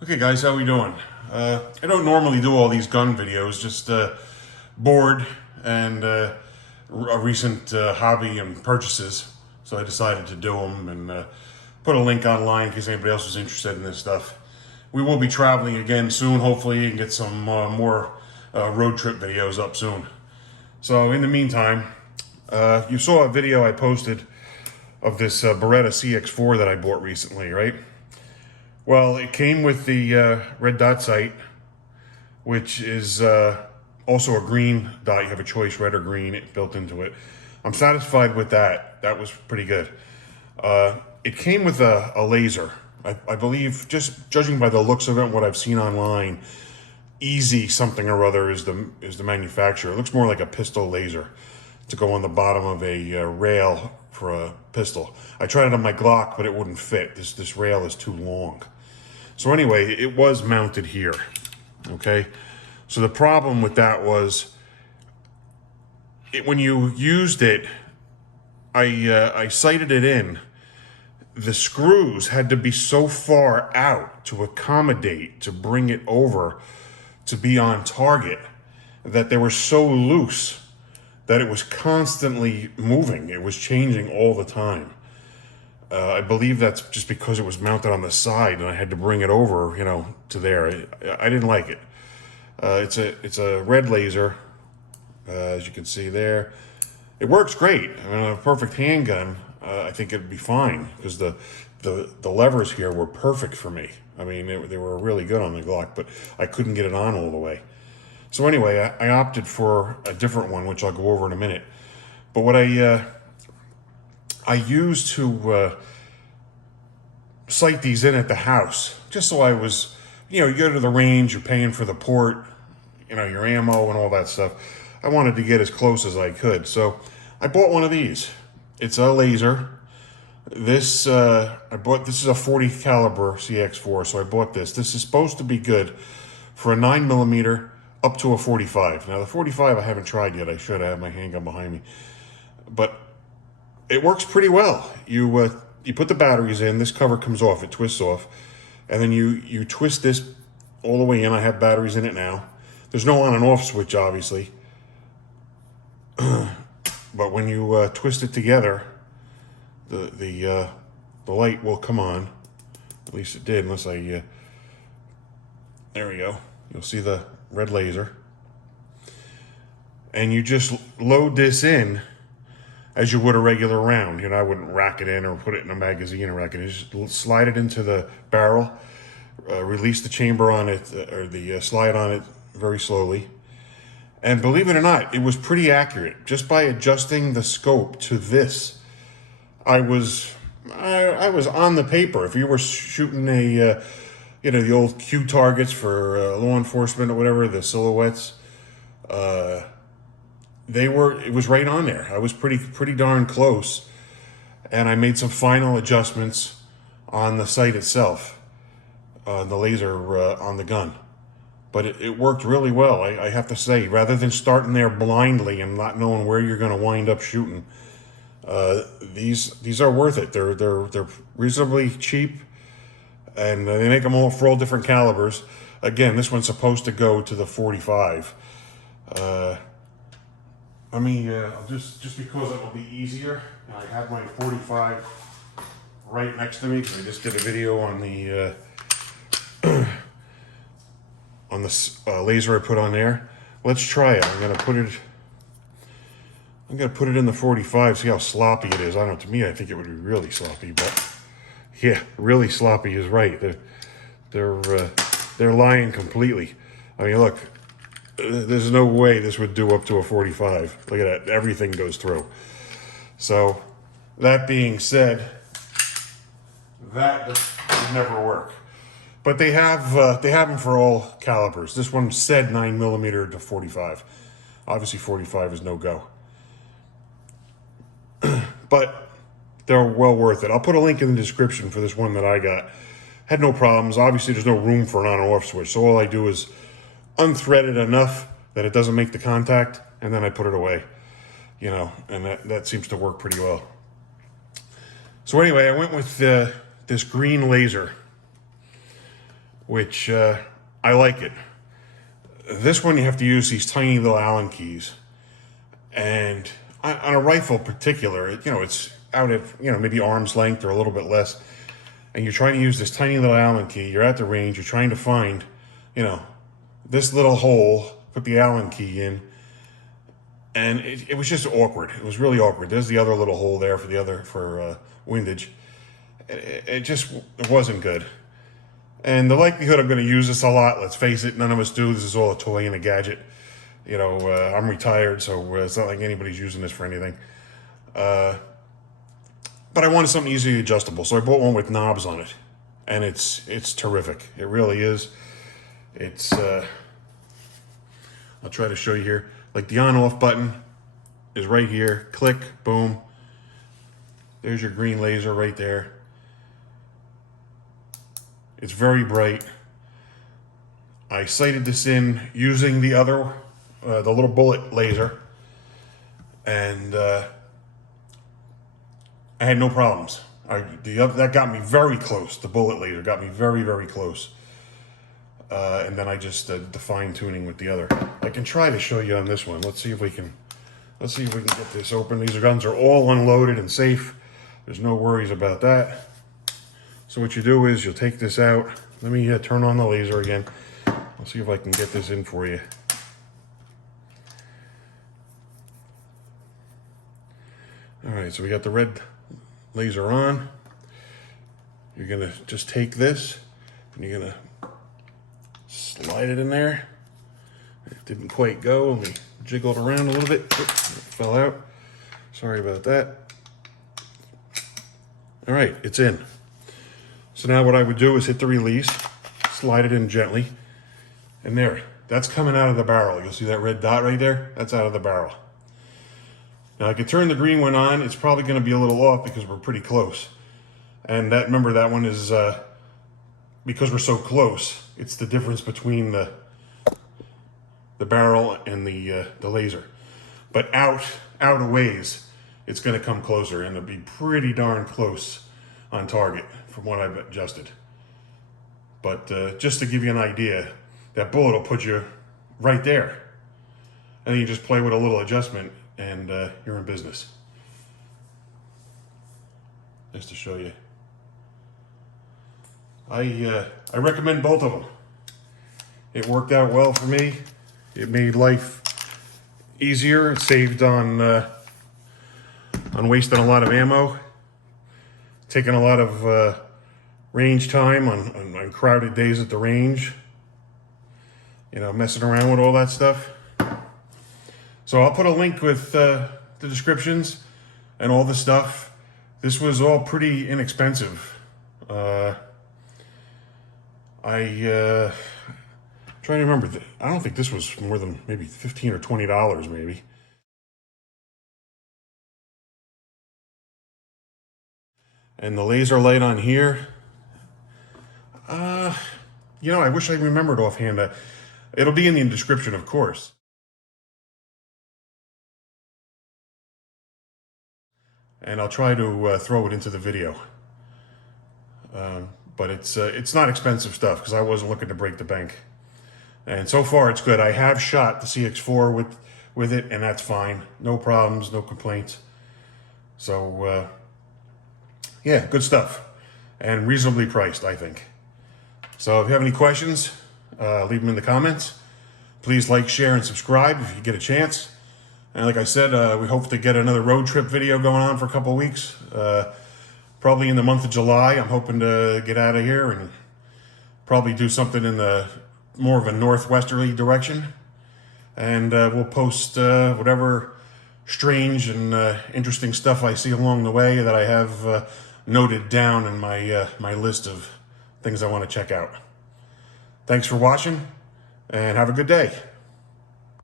Okay guys, how we doing? I don't normally do all these gun videos, just bored and a recent hobby and purchases. So I decided to do them and put a link online in case anybody else was interested in this stuff. We will be traveling again soon, hopefully, and get some more road trip videos up soon. So in the meantime, you saw a video I posted of this Beretta Cx4 that I bought recently, right? Well, it came with the red dot sight, which is also a green dot. You have a choice, red or green, built into it. I'm satisfied with that. That was pretty good. It came with a laser. I believe, just judging by the looks of it and what I've seen online, Easy something or other is the manufacturer. It looks more like a pistol laser to go on the bottom of a rail for a pistol. I tried it on my Glock, but it wouldn't fit. This rail is too long. So anyway, it was mounted here, okay? So the problem with that was, when you used it, I sighted it in. The screws had to be so far out to accommodate, to bring it over, to be on target, that they were so loose that it was constantly moving. It was changing all the time. I believe that's just because it was mounted on the side and I had to bring it over, to there. I didn't like it. It's a red laser, as you can see there. It works great. I mean, a perfect handgun, I think it'd be fine because the levers here were perfect for me. I mean, they were really good on the Glock, but I couldn't get it on all the way. So anyway, I opted for a different one, which I'll go over in a minute. But what I used to sight these in at the house, just so I was, you go to the range, you're paying for the port, your ammo and all that stuff. I wanted to get as close as I could. So I bought one of these. It's a laser. This, this is a 40 caliber CX4, so I bought this. This is supposed to be good for a 9mm up to a 45. Now the 45 I haven't tried yet. I should. I have my handgun behind me. But it works pretty well. You put the batteries in, this cover comes off, it twists off, and then you twist this all the way in. I have batteries in it now. There's no on and off switch, obviously. But when you twist it together, the light will come on. At least it did, unless I, there we go. You'll see the red laser. And you just load this in as you would a regular round. I wouldn't rack it in or put it in a magazine or rack it in. Just slide it into the barrel, release the chamber on it, or the slide on it very slowly. And believe it or not, it was pretty accurate. Just by adjusting the scope to this, I was on the paper. If you were shooting a, the old Q targets for law enforcement or whatever, the silhouettes, it was right on there. I was pretty darn close, and I made some final adjustments on the sight itself, the laser on the gun. But it worked really well, I have to say. Rather than starting there blindly and not knowing where you're going to wind up shooting, these are worth it. They're reasonably cheap, and they make them all for all different calibers. Again, this one's supposed to go to the 45. Just because it will be easier, I have my 45 right next to me, because I just did a video on the laser I put on there. Let's try it. I'm gonna put it in the 45. See how sloppy it is. I don't know. To me, I think it would be really sloppy, but yeah, really sloppy is right. They're lying completely. I mean, look. There's no way this would do up to a 45. Look at that. Everything goes through. So, that being said, that would never work. But they have them for all calibers. This one said 9mm to 45. Obviously, 45 is no go. But they're well worth it. I'll put a link in the description for this one that I got. Had no problems. Obviously, there's no room for an on and off switch. So all I do is unthread it enough that it doesn't make the contact, and then I put it away, and that seems to work pretty well. So anyway, I went with this green laser. which I like it. This one you have to use these tiny little Allen keys, and on a rifle particular, it's out at maybe arm's length or a little bit less, and you're trying to use this tiny little Allen key. You're at the range. You're trying to find this little hole, put the Allen key in, and it was just awkward. It was really awkward. There's the other little hole there for windage. It wasn't good. And the likelihood I'm going to use this a lot, let's face it, none of us do. This is all a toy and a gadget. I'm retired, so it's not like anybody's using this for anything. But I wanted something easily adjustable, so I bought one with knobs on it. And it's terrific. It really is. It's, I'll try to show you here. Like the on-off button is right here. Click, boom. There's your green laser right there. It's very bright. I sighted this in using the other, the little bullet laser, and I had no problems. That got me very close. The bullet laser got me very, very close. And then I just did the fine tuning with the other. I can try to show you on this one. Let's see if we can get this open. These guns are all unloaded and safe. There's no worries about that. So what you do is you'll take this out. Let me turn on the laser again. I'll see if I can get this in for you. All right, so we got the red laser on. You're gonna just take this and you're gonna slide it in there. It didn't quite go. Let me jiggle it around a little bit. Oops, it fell out. Sorry about that. All right, it's in. So now what I would do is hit the release, slide it in gently, and there, that's coming out of the barrel. You'll see that red dot right there? That's out of the barrel. Now I could turn the green one on. It's probably gonna be a little off because we're pretty close. And remember that one is, because we're so close, it's the difference between the barrel and the laser. But out a ways, it's gonna come closer and it'll be pretty darn close on target from what I've adjusted. But just to give you an idea, that bullet will put you right there. And then you just play with a little adjustment and you're in business. Just to show you. I recommend both of them. It worked out well for me. It made life easier. It saved on wasting a lot of ammo, taking a lot of range time on crowded days at the range, messing around with all that stuff. So I'll put a link with the descriptions and all the stuff. This was all pretty inexpensive. Trying to remember, I don't think this was more than maybe $15 or $20 maybe. And the laser light on here, I wish I remembered offhand. It'll be in the description, of course. And I'll try to throw it into the video. But it's not expensive stuff because I wasn't looking to break the bank. And so far it's good. I have shot the Cx4 with it, and that's fine. No problems, no complaints. So yeah, good stuff. And reasonably priced, I think. So if you have any questions, leave them in the comments. Please like, share, and subscribe if you get a chance. And like I said, we hope to get another road trip video going on for a couple of weeks. Probably in the month of July. I'm hoping to get out of here and probably do something in the more of a northwesterly direction. And we'll post whatever strange and interesting stuff I see along the way that I have noted down in my list of things I want to check out. Thanks for watching, and have a good day.